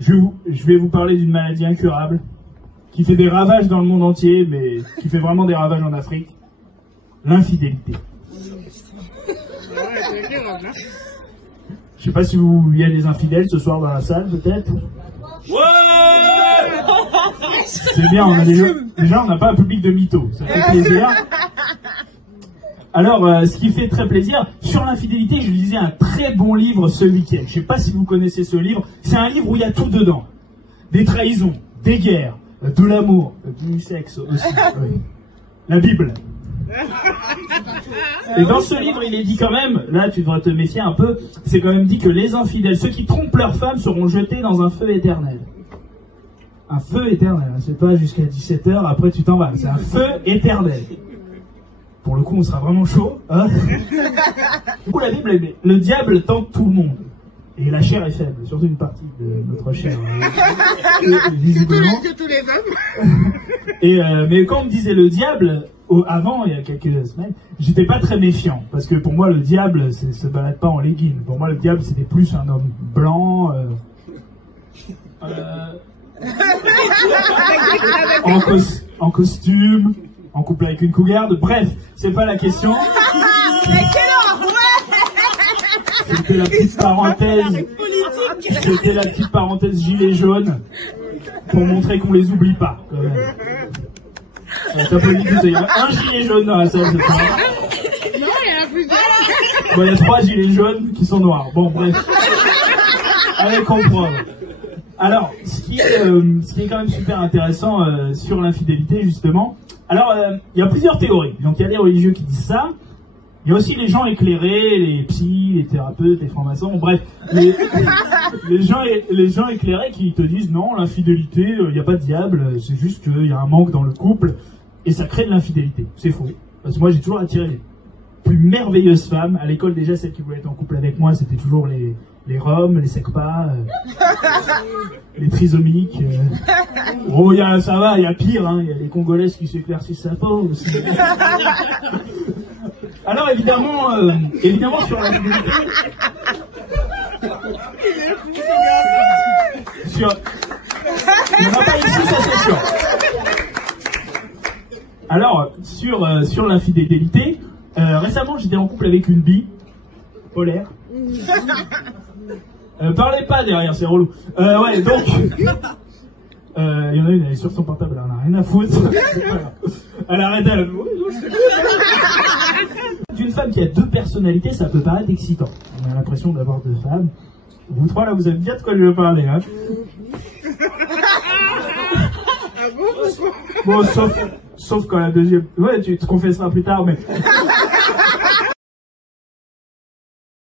Je vais vous parler d'une maladie incurable qui fait des ravages dans le monde entier, mais qui fait vraiment des ravages en Afrique. L'infidélité. Je sais pas si il y a des infidèles ce soir dans la salle, peut-être. Ouais. C'est bien, on a déjà on n'a pas un public de mythos, ça fait plaisir. Alors, ce qui fait très plaisir, sur l'infidélité, je lisais un très bon livre ce week-end. Je sais pas si vous connaissez ce livre. C'est un livre où il y a tout dedans. Des trahisons, des guerres, de l'amour, du sexe aussi. Oui. La Bible. Et dans ce livre, il est dit quand même, là tu devrais te méfier un peu, c'est quand même dit que les infidèles, ceux qui trompent leur femme, seront jetés dans un feu éternel. Un feu éternel, c'est pas jusqu'à 17h, après tu t'en vas, c'est un feu éternel. Pour le coup, on sera vraiment chaud. Hein. Du coup, la Bible, le diable tente tout le monde. Et la chair est faible, surtout une partie de notre chair. Visiblement. Tous les hommes. Et mais quand on me disait le diable, avant, il y a quelques semaines, j'étais pas très méfiant. Parce que pour moi, le diable, se balade pas en legging. Pour moi, le diable, c'était plus un homme blanc. En costume. En couple avec une cougarde, bref, c'est pas la question. C'était la petite parenthèse. C'était la petite parenthèse gilet jaune pour montrer qu'on les oublie pas. Quand même. Il y a un gilet jaune dans la salle, c'est ça. Non, il y en a plusieurs. Bon, il y a 3 gilets jaunes qui sont noirs. Bon, bref. Allez comprendre. Alors, ce qui est quand même super intéressant sur l'infidélité, justement. Alors, il y a plusieurs théories. Donc, il y a les religieux qui disent ça. Il y a aussi les gens éclairés, les psys, les thérapeutes, les francs-maçons. Bref, les gens éclairés qui te disent non, l'infidélité, il n'y a pas de diable. C'est juste qu'il y a un manque dans le couple et ça crée de l'infidélité. C'est faux. Parce que moi, j'ai toujours attiré les plus merveilleuses femmes. À l'école, déjà, celles qui voulaient être en couple avec moi, c'était toujours les roms, les secpas, les trisomiques. Oh, ça va, il y a pire, hein. Il y a les Congolaises qui s'éclaircissent sa peau aussi. Alors évidemment sur la fidélité, il n'y en a pas ici, ça c'est sûr. Alors sur l'infidélité, récemment j'étais en couple avec une bi polaire. Parlez pas derrière, c'est relou. Ouais, donc il y en a une, elle est sur son portable, elle en a rien à foutre. Elle arrête, elle. Une femme qui a 2 personnalités, ça peut paraître excitant. On a l'impression d'avoir 2 femmes. Vous 3 là, vous savez bien de quoi je veux parler, hein. Bon, sauf quand la deuxième. Ouais, tu te confesseras plus tard, mais.